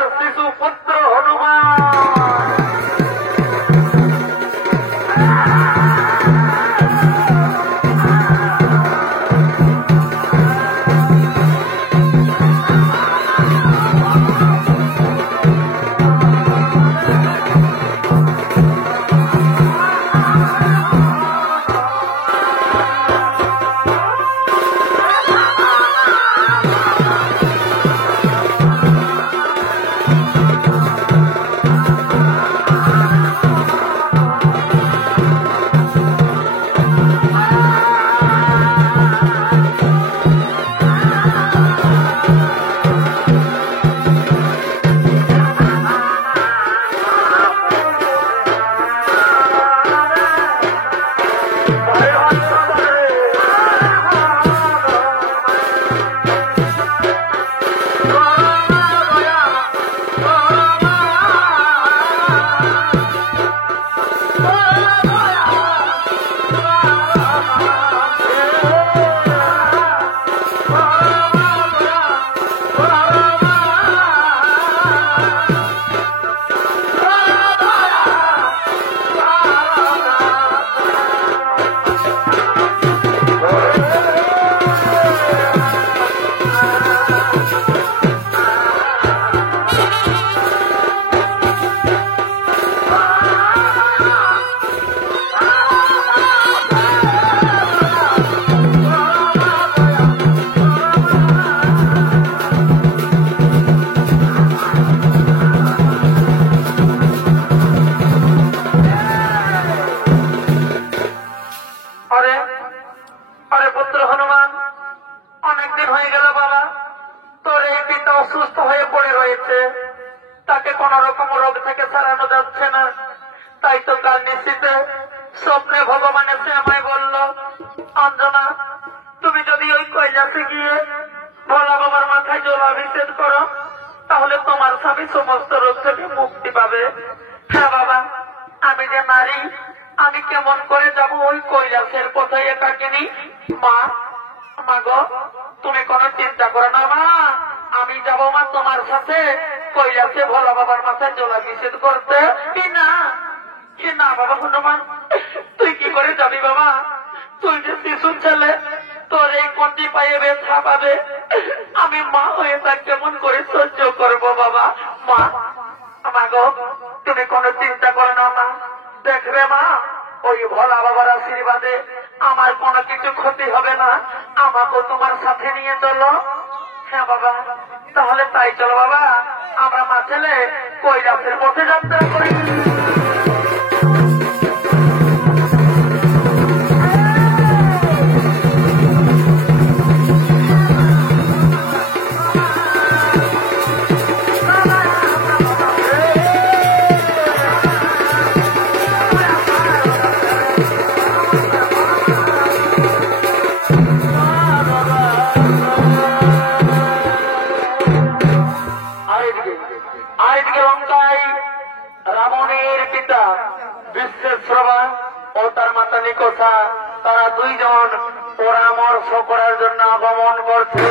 তার শিশু পুত্র হনুমান। তাকে কোন রকম রোগ থেকে ছাড়ানো যাচ্ছে না। তাই তো কাল নিশ্চিতে স্বপ্নে ভগবান এসে আমায় বলল, অঞ্জনা তুমি যদি ওই কৈলাসে গিয়ে ভোলা বাবার মাথায় জলাভিষেক করো তাহলে তোমার স্বামী সমস্ত রোগ থেকে মুক্তি পাবে। হ্যাঁ বাবা, আমি যে নারী, আমি কেমন করে যাব ওই কৈলাসের পথে একাকিনী? মা, মা গো, তুমি কোনো চিন্তা করো না মা, আমি যাবো মা তোমার সাথে কৈলাসে ভোলা বাবার মাথায় জলাভিষেক করতে। না বাবা হনুমান, তুই কি করে যাবি বাবা? তুই যে শিশু ছেলে, তোর এই কোনটি পায়ে ব্যথা পাবে, আমি মা হয়ে তা কেমন করে সহ্য করবো বাবা? মা, মা গো, তুমি কোনো চিন্তা করো না মা, দেখবে মা ওই ভোলা বাবার আশীর্বাদে আমার কোনো কিছু ক্ষতি হবে না। আমাকে তোমার সাথে নিয়ে চলো। হ্যাঁ বাবা, তাহলে তাই চলো বাবা, আমরা মা ছেলে কৈলাসের পথে যাত্রা করি। তারা দুইজন পরামর্শ করার জন্য আগমন করছে।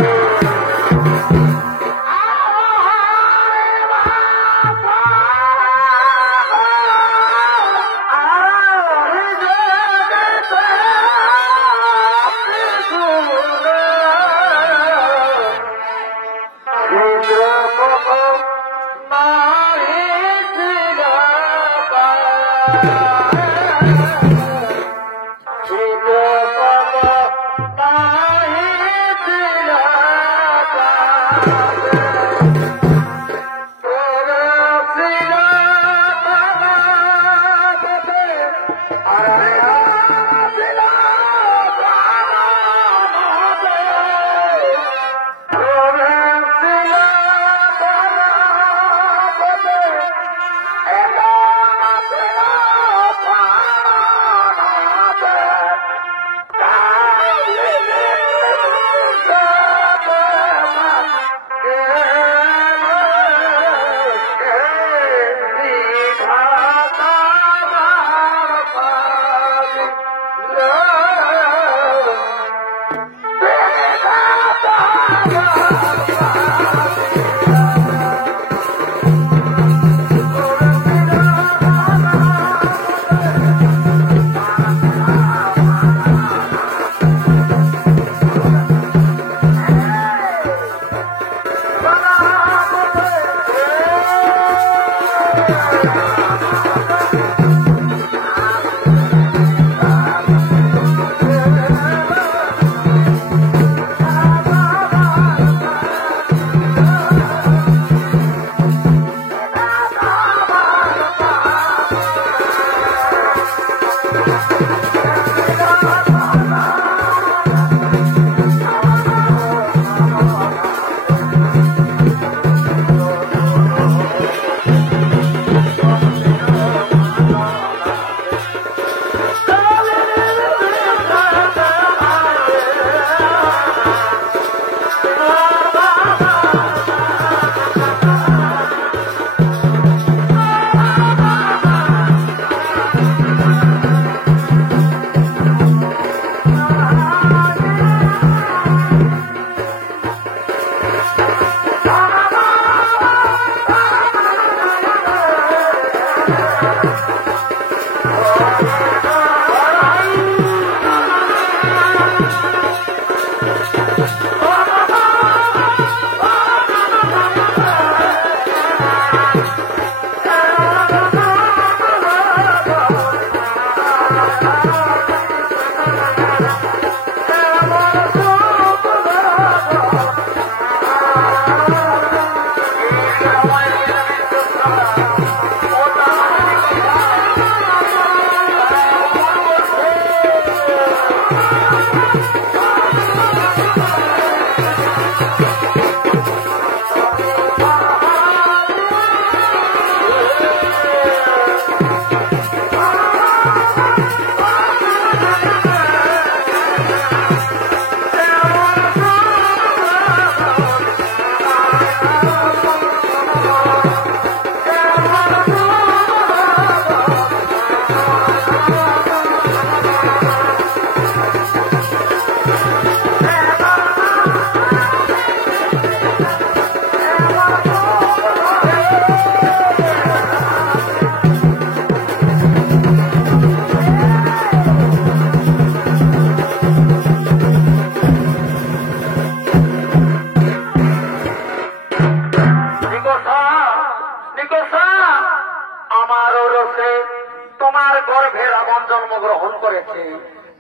জন্মগ্রহণ করেছে,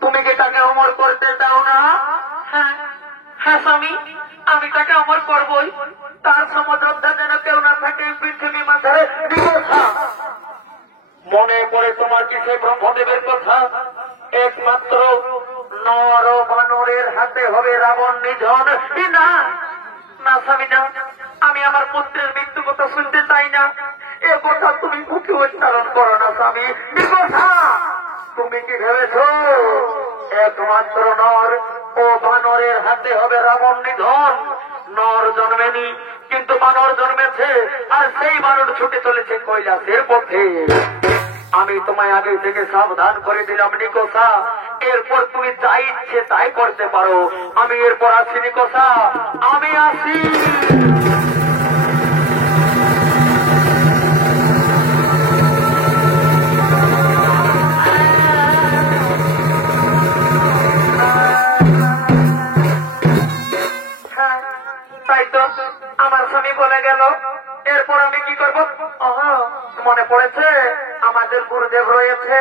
তুমি কি তাকে অমর করতে চাও না? হ্যাঁ হ্যাঁ স্বামী, আমি তাকে অমর করবই। তার সমযোদ্ধা যেন কেউ না থাকে পৃথিবী মাঝে। মনে পড়ে তোমার কি সেই ব্রহ্মদেবের কথা? একমাত্র নর বানরের হাতে হবে রাবণ নিধন। না না স্বামী না, আমি আমার পুত্রের মৃত্যু কথা শুনতে চাই না। এ কথা তুমি মুখে উচ্চারণ করো না স্বামী। তুমি কি ভেবেছ একমাত্র নর ও বানরের হাতে হবে রাবণ নিধন? নর জন্মেনি, কিন্তু বানর জন্মেছে, আর সেই বানর ছুটে চলেছে কৈলাসের পথে। আমি তোমায় আগে থেকে সাবধান করে দিলাম নিকোষা, এরপর তুমি যা ইচ্ছে তাই করতে পারো। আমি এরপর আসি নিকোষা, আমি আসি। তাই তো আমার স্বামী বলে গেল, এরপর আমি কি করবো? মনে পড়েছে আমাদের গুরুদেব রয়েছে,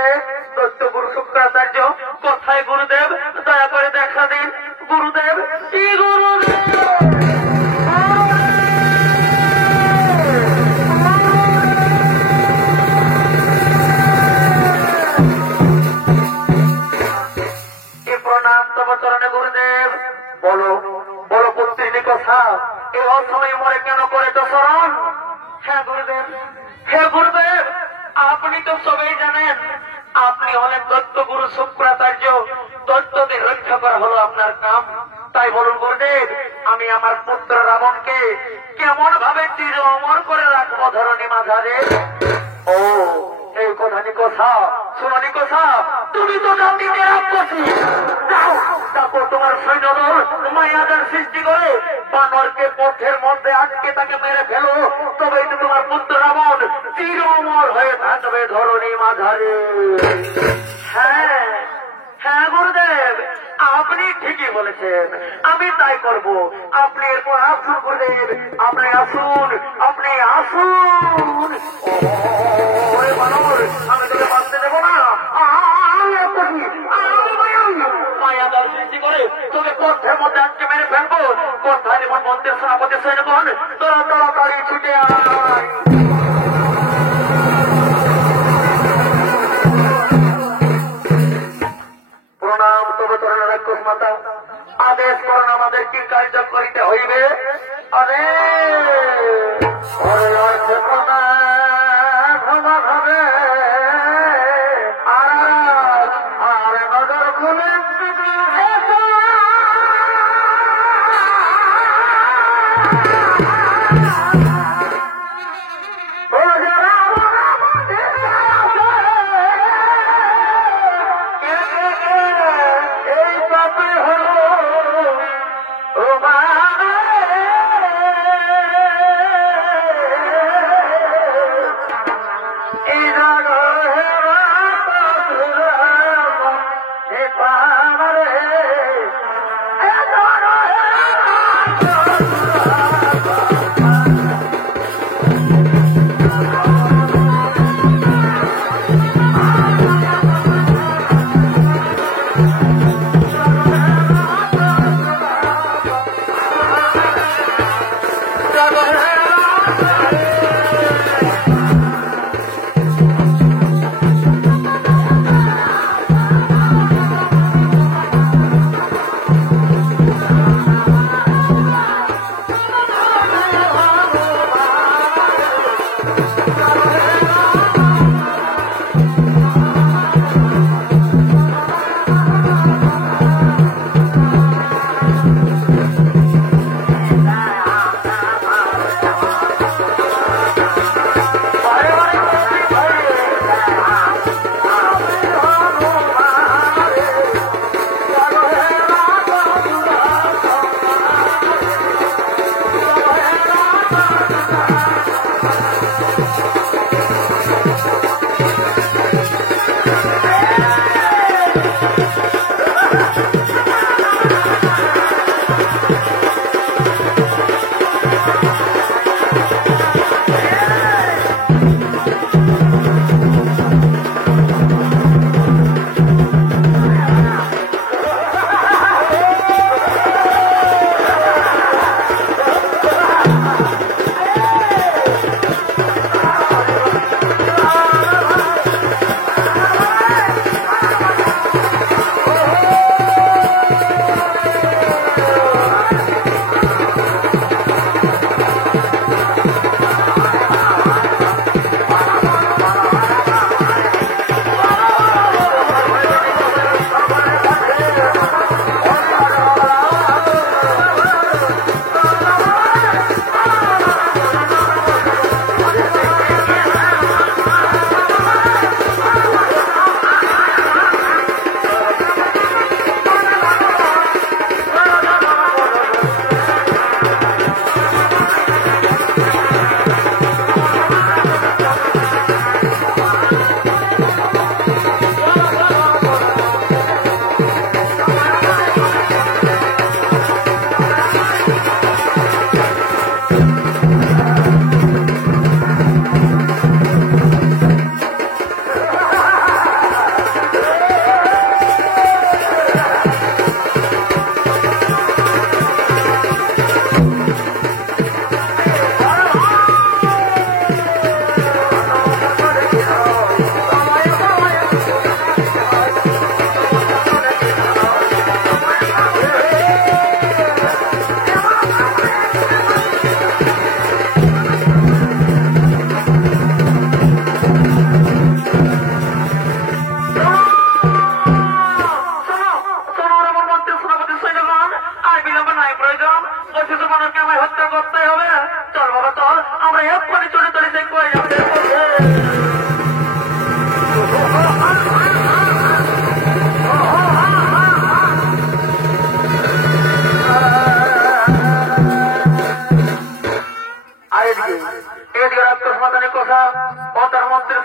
দৈত্য গুরু শুক্রাচার্য। কোথায় গুরুদেব? দয়া করে দেখা দিন। গুরুদেব, কি গুরুদেব? কি প্রণাম তব চরণে গুরুদেব। বলো বলো পুত্রী নিকোষা, এই অসময় মরে কেন করেছ শরণ? হ্যাঁ গুরুদেব, হে গুরুদেব, আপনি তো সবাই জানেন, আপনি হলেন দত্ত গুরু শুক্রাচার্য। দত্তদের রক্ষা করা হলো আপনার কাম। তাই বলুন গুরুদেব, আমি আমার পুত্র রাবণকে কেমন ভাবে চির অমর করে রাখবো ধরণী মাঝারে? ও এই কথা নিকোষা, শোনো নিকোষা, তুমি তো জাতিতে রাক্ষসী। তারপর তোমার সৈন্যদল মায়াজার সৃষ্টি করে বানরকে পথের মধ্যে আটকে তাকে মেরে ফেলো, তবেই তো তোমার পুত্র রাবণ চির অমর হয়ে থাকবে ধরণী মাঝারে। হ্যাঁ হ্যাঁ গুরুদেব, আপনি ঠিকই বলেছেন, আমি তাই করব। আপনি এরপর আসুন বলেন, আপনি আসুন, আপনি আসুন। ওরে মানুষ, আমি তোকে বাঁচতে দেবো না। মায়াদার সৃষ্টি করে তোকে কণ্ঠের মধ্যে আজকে মেরে ফেলবো। কোথায় যেমন মন্দির সেনাপতি সৈন্যগণ, তোরা তাড়াতাড়ি ছুটে আয়। প্রণাম তবে তোরা রাক্ষস মাতা, আদেশ করুন আমাদের কি কার্য করিতে হইবে। আরে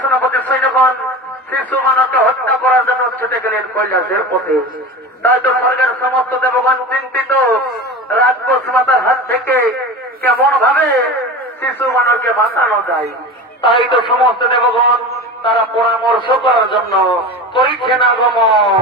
সেনাপতি সৈন্যগণ শিশু মানবকে হত্যা করার জন্য ছুটে গেলেন কৈলাসের পথে। তাই তো স্বর্গের সমস্ত দেবগণ চিন্তিত রাজকোষ মাতার হাত থেকে কেমন ভাবে শিশু মানবকে বাঁচানো যায়। তাই তো সমস্ত দেবগণ তারা পরামর্শ করার জন্য করিচ্ছেন আগমন।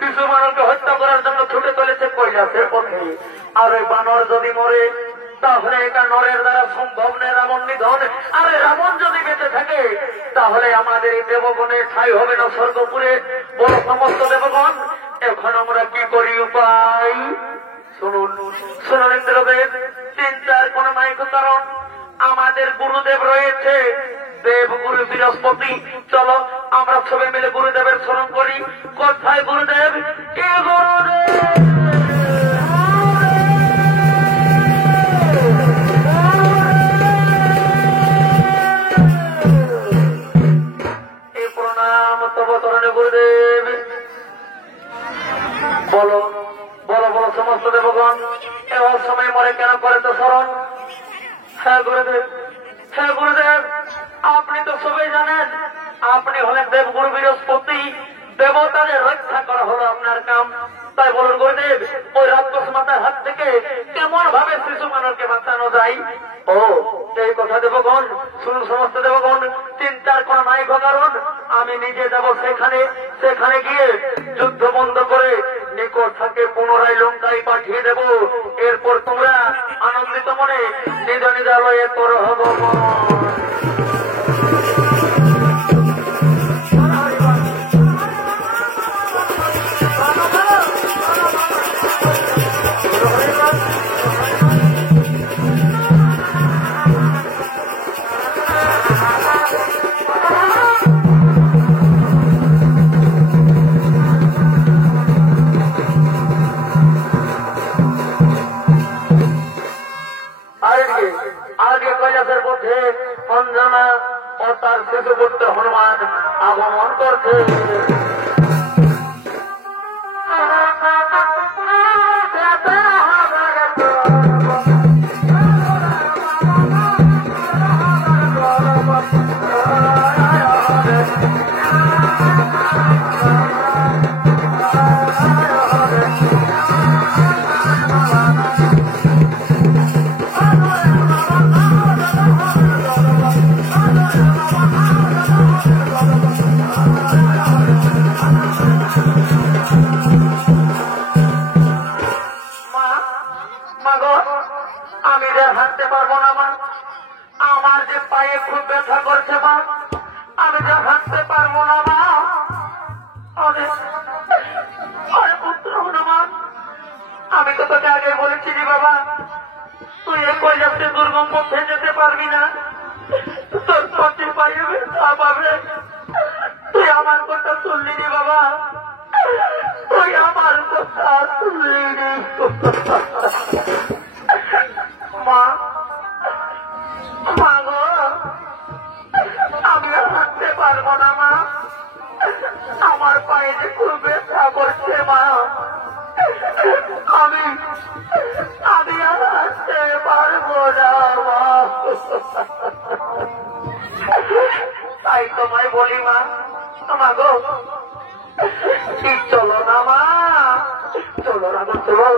শিশু মানুষকে হত্যা করার জন্য ছুটে চলেছে কৈলাসের পথে। আর ওই বানর যদি মরে তাহলে এটা নরের দ্বারা সম্ভব নেই রাবণ নিধন। আর রাবণ যদি বেঁচে থাকে তাহলে আমাদের এই দেবগণের ঠাই হবে না স্বর্গপুরে। বড় সমস্ত দেবগণ এখন আমরা কি করি উপায়? শুনুন শুনুন ইন্দ্রদেব, চিন্তার কোন নায়ক কারণ আমাদের গুরুদেব রয়েছে দেবগুরু বৃহস্পতি। চলো আমরা সবাই মিলে গুরুদেবের স্মরণ করি। কোথায় গুরুদেব? কে গুরুদেব? এই প্রণাম তবতরণে গুরুদেব। বলো বলো বলো সমস্ত দেবগণ এবার সময় মরে কেন করে তো স্মরণ? হ্যাঁ গুরুদেব, হ্যাঁ গুরুদেব, আপনি তো সবাই জানেন আপনি হলেন দেবগুরু বৃহস্পতি। দেবতাদের রক্ষা করা হলো আপনার কাম। তাই বলুন গুরুদেব, ওই রাক্ষস মাতার হাত থেকে কেমন ভাবে শিশু মানবকে বাঁচানো যায়? ও এই কথা দেবগণ শুনুন সমস্ত দেবগণ, চিন্তার কোন নাই কারণ আমি নিজে যাব সেখানে। সেখানে গিয়ে যুদ্ধ বন্ধ করে নিকট থাকে পুনরায় লঙ্কায় পাঠিয়ে দেব। এরপর তোমরা আনন্দিত মনে নিজ নিজালয়ে তোর হব। আগে কৈলাসের মধ্যে অঞ্জনা ও তার শিশু পুত্র হনুমান আগমন করছে। তোকে আগে বলেছি রে বাবা, তুই এ কৈলাসে দুর্গম পথে যেতে পারবি না, তোর পথে পাইবে তা পাবে। তুই আমার কথা শুনলি রে বাবা, তুই আমার কথা শুনলি রে। মা, মা গো, আমি আর হাঁটতে পারবো না মা, আমার পায়ে যে খুব ব্যথা করছে মা, আমি আর হাঁটতে পারবো না মা। তাই তোমায় বলি মা, মা গো, চলো না মা, চলো না গো, চলো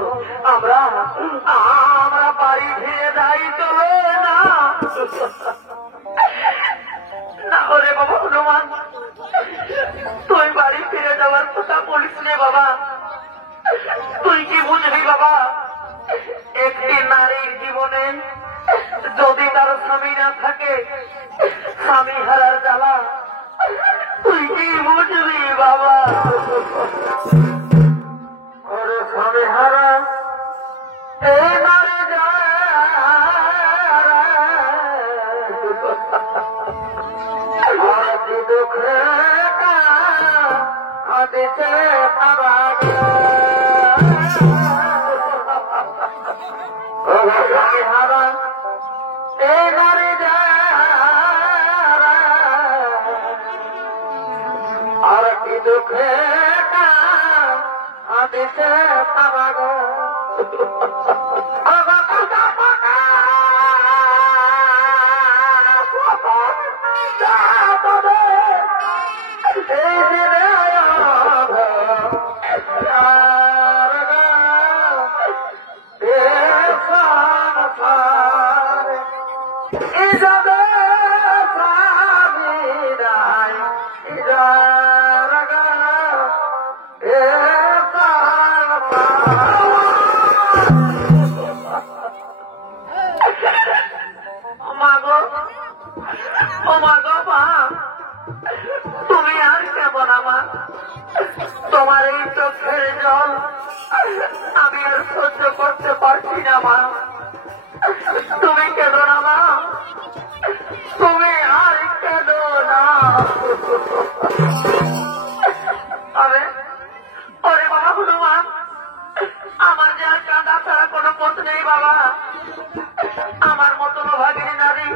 আমরা বাড়ি ফিরে যাই, চলো না। না হলে বাবা হনুমান, তুই বাড়ি ফিরে যাওয়ার কথা বলিস রে বাবা। তুই কি বুঝবি বাবা, একটি নারীর জীবনে যদি তার স্বামী না থাকে, স্বামী হারার জ্বালা তুই কি বুঝবি বাবা। ওরে স্বামী হারা এই নারী দুঃখে আদিতে স্বামী হারা এই নারী আর কি দুঃখে আদিতে পাবাগ। তুমি আর কেমন আমার, তোমার এই চোখের জল আমি আর সহ্য করতে পারছি না মা। তুমি কেঁদো না মা, তুমি আর কেঁদো না। আরে ওরে বাবা হনুমান, আমার যে আর কাঁদা ছাড়া কোনো পথ নেই বাবা। আমার মতন ভাগিনী নারী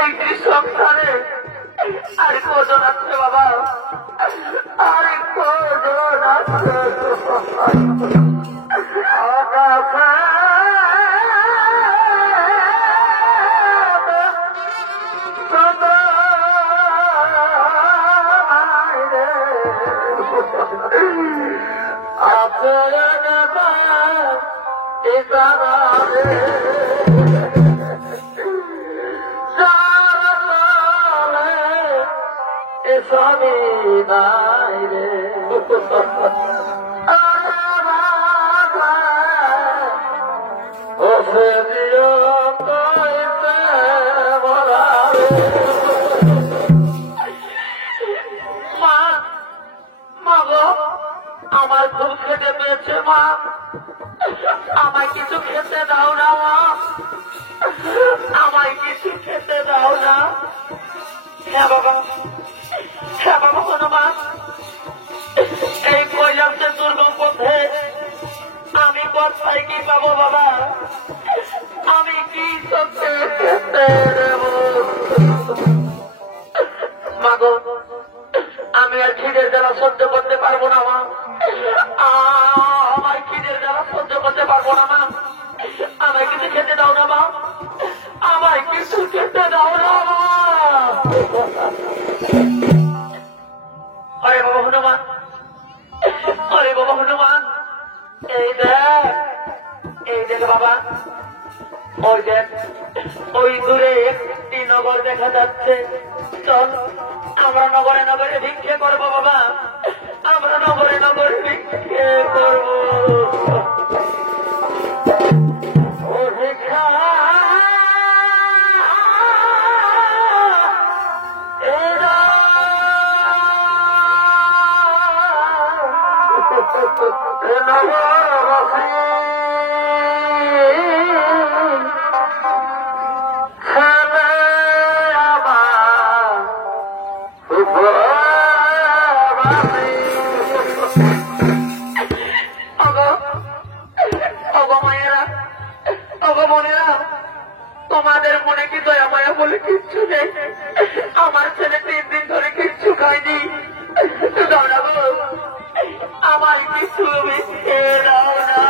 এই সংসারে আর কজন আছে বাবা, আর কজন আছে। স্বামী নাই রে আমার খুব খেতে পেয়েছে মা, আমায় কিছু খেতে দাও না মা, আমায় কিছু খেতে দাও না। হ্যাঁ বাবা, হ্যাঁ বাবা হনুমান, এই কৈলাসের দুর্গম পথে আমি কোথায় কি পাবো বাবা, আমি কি সত্যি খেতে দেব মাগো। আমি আর খিদের জ্বালা সহ্য করতে পারবো না মা, আমার খিদের জ্বালা সহ্য করতে পারবো না মা, আমায় কিছু খেতে দাও না মা, আমায় কিছু খেতে দাও না মা। আরে বাবা হনুমান, আরে বাবা হনুমান, এই দেখ বাবা, ওই দেখ, ওই দূরে একটি নগর দেখা যাচ্ছে। চল আমরা নগরে নগরে ভিক্ষে করবো বাবা, আমরা নগরে নগরে ভিক্ষে করবো। ও ভিক্ষা নগরবাসী তোমাদের মনে কি দয়া মায়া বলে কিচ্ছু নেই? আমার ছেলে 3 দিন ধরে কিচ্ছু খায়নি। আমার কিছু দাও না।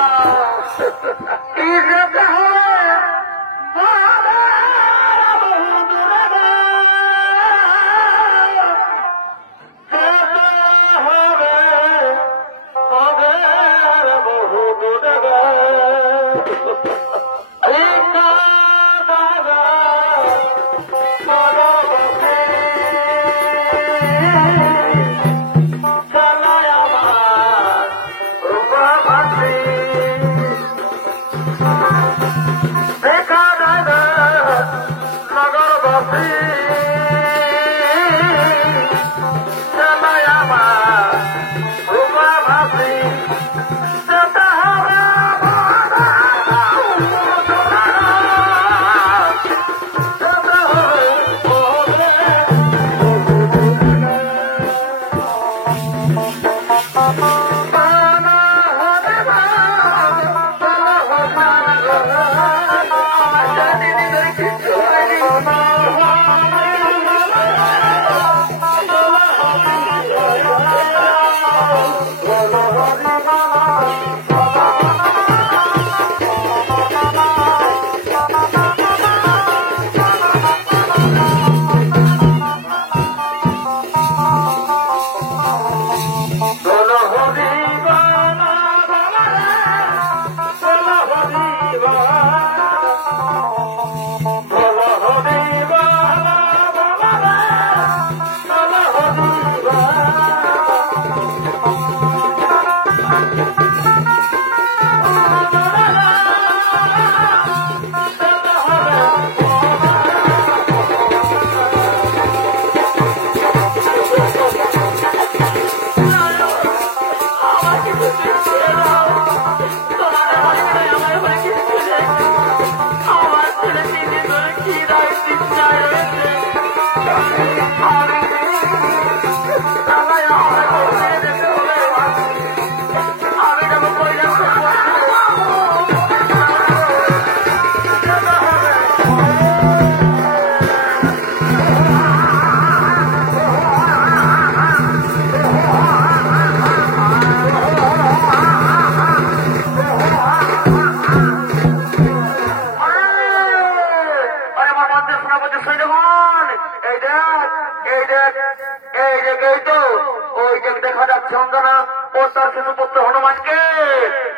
হনুমানকে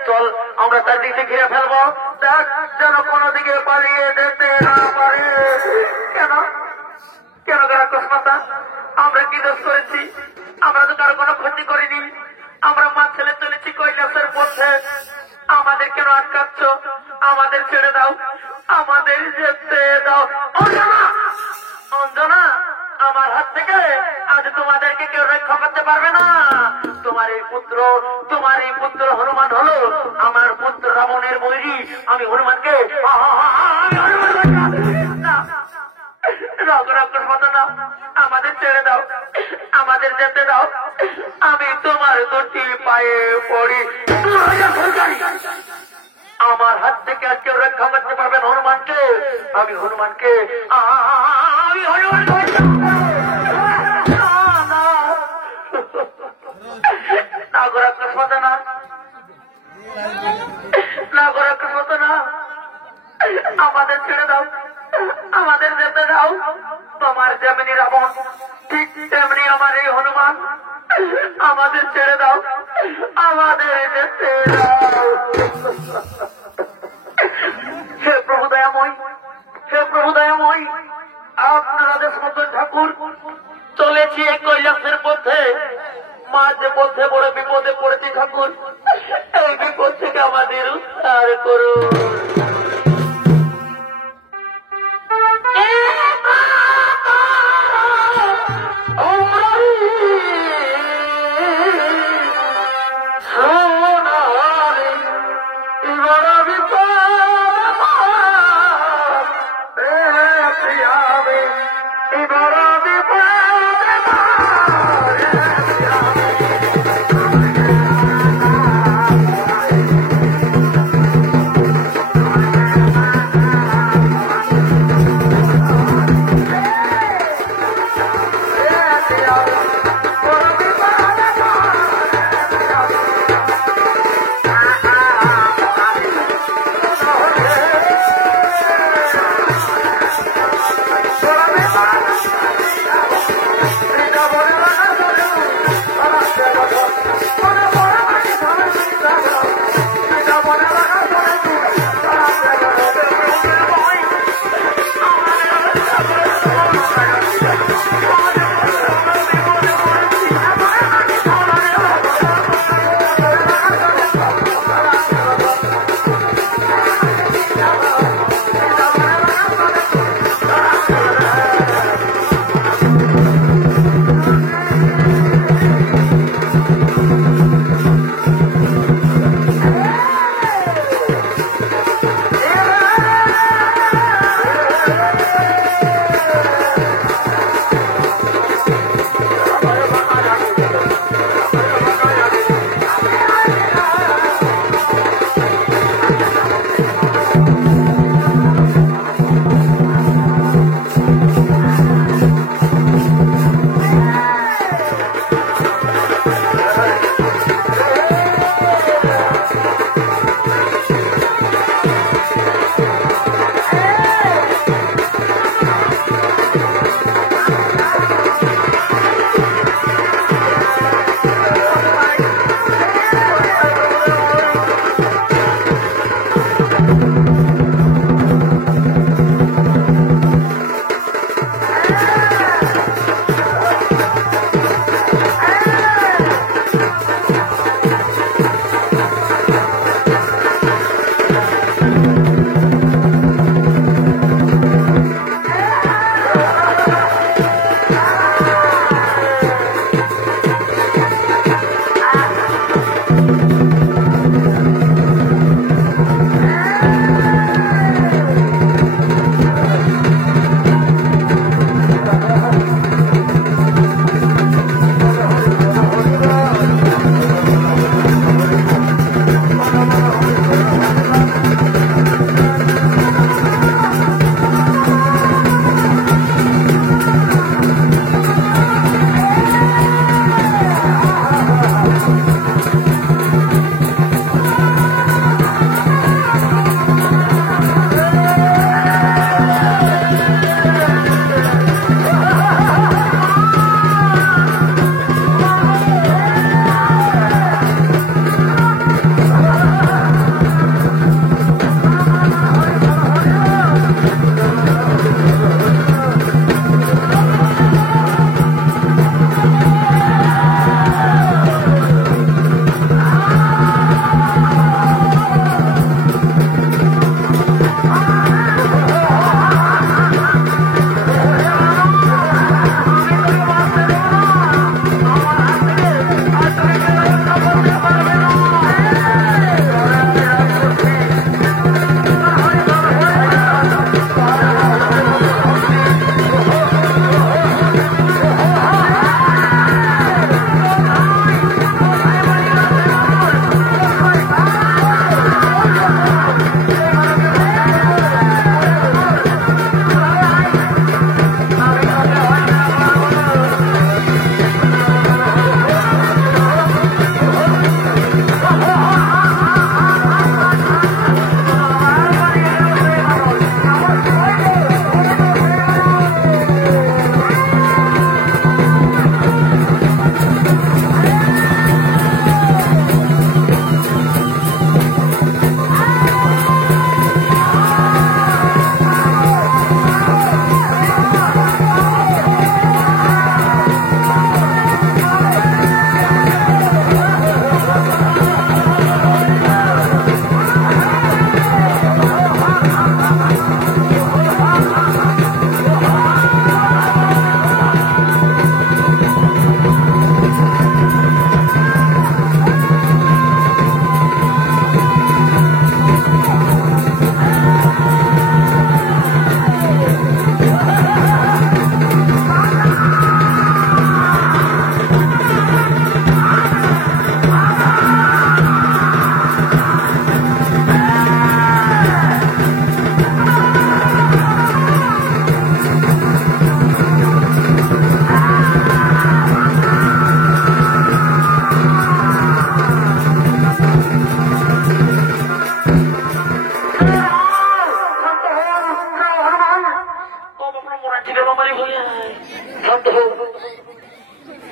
চল আমরা তার দিকে ঘিরে ফেলবো, দেখ যেন কোনো দিকে পালিয়ে যেতে না পারে। কেন কেন কৃষ্ণতা, আমরা কি দোষ করেছি? আমরা তো কারো কোনো ক্ষতি করিনি। আমরা মা ছেলে চলেছি কৈলাসের পথে, আমাদের কেন আটকাচ্ছ? আমাদের ছেড়ে দাও, আমাদের যেতে দাও। অঞ্জনা, আমার হাত থেকে আজ তোমাদেরকে কেউ রক্ষা করতে পারবে না। তোমার এই পুত্র হনুমান হলো আমার পুত্র রাবণের বৈরী। আমি হনুমানকে আমাদের ছেড়ে দাও, আমাদের যেতে দাও। আমি তোমার দুটি পায়ে পড়ি, আমার হাত থেকে আর কেউ রক্ষা করতে পারবেন হনুমানকে। আমি হনুমানকে আমাদের ছেড়ে দাও, আমাদের যেতে দাও। তোমার যেমনি রাবণ ঠিক তেমনি আমার এই হনুমান, আমাদের ছেড়ে দাও, আমাদের যেতে দাও। হে প্রভু দয়াময়, হে প্রভু দয়াময়, আপনার আদেশ মতো ঠাকুর চলেছি এই কৈলাসের পথে। মা যে পথে বড় বিপদে পড়েছি ঠাকুর, এই বিপদ থেকে আমাদের উদ্ধার করুন।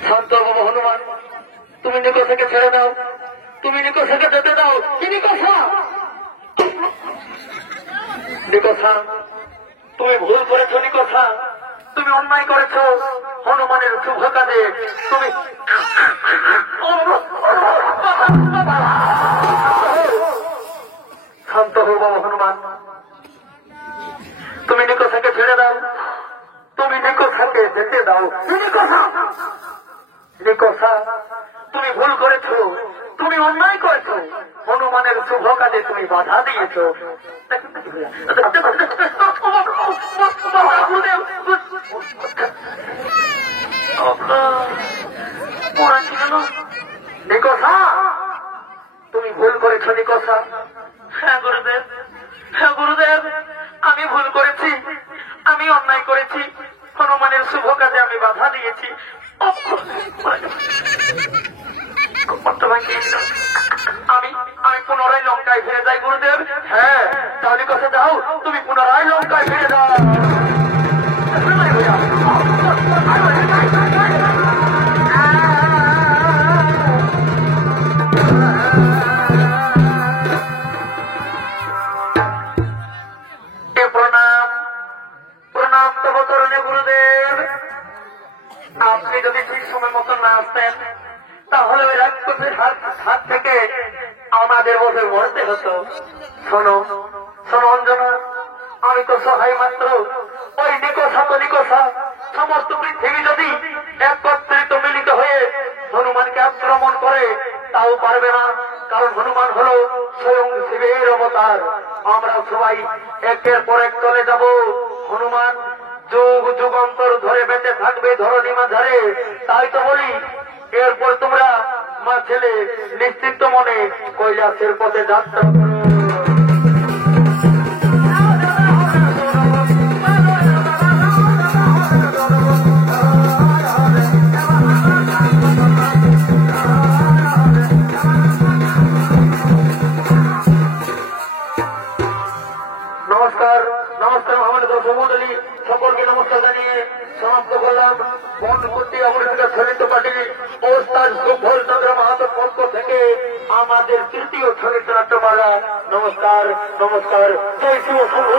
শান্ত বাবা হনুমান, তুমি নিকোষাকে ছেড়ে দাও, তুমি নিকোষাকে যেতে দাও। কি নিকোষা? নিকোষা, তুমি ভুল করেছো। নিকোষা, তুমি অন্যায় করেছো। হনুমানের শুভ কাজে তুমি শান্ত হো বাবা হনুমান, তুমি নিকোষাকে ছেড়ে দাও, তুমি নিকোষাকে যেতে দাও। নিকোষা, নিকোষা, তুমি ভুল করেছো, তুমি অন্যায় করেছো। হনুমানের শুভ কাজে তুমি বাধা দিয়েছো। নিকোষা, তুমি ভুল করেছো। নিকোষা, হ্যাঁ গুরুদেব, হ্যাঁ গুরুদেব, আমি ভুল করেছি, আমি অন্যায় করেছি। হনুমানের শুভ কাজে আমি বাধা দিয়েছি। আমি আমি পুনরায় লঙ্কায় ফিরে যাই গুরুদেব। হ্যাঁ, তাহলে কথা যাও, তুমি পুনরায় লঙ্কায় ফিরে যাও। প্রণাম, প্রণাম তব তরণে গুরুদেব। আপনি যদি ঠিক সময় মতো না আসতেন তাহলে ওই রাক্ষসের হাত থেকে আমাদের মধ্যে মরতে হতো। শোনো শোনো অঞ্জনা, আমি তো সহায় মাত্র। ওই নিকোষা তো নিকোষা, সমস্ত পৃথিবী যদি একত্রিত মিলিত হয়ে হনুমানকে আক্রমণ করে তাও পারবে না, কারণ হনুমান হল স্বয়ং শিবের অবতার। আমরা সবাই একের পর এক চলে যাব। হনুমান যুগ যুগান্তর ধরে বেঁচে থাকবে ধরণী মাঝারে। তাই তো বলি, এরপর তোমরা মা ছেলে নিশ্চিন্ত মনে কৈলাসের পথে যাত্রা করো। নমস্কার, নমস্কার আমাদের দর্শকমণ্ডলী, সকলকে নমস্কার জানিয়ে সমাপ্ত করলাম। বন্ধ করতে অমৃত চলিত পার্টি ওস্তাদ সুফল চন্দ্র মাহাতোর পক্ষ থেকে আমাদের তৃতীয় চরিত্র নাট্যমালা। নমস্কার, নমস্কার, জয় শিব শম্ভু।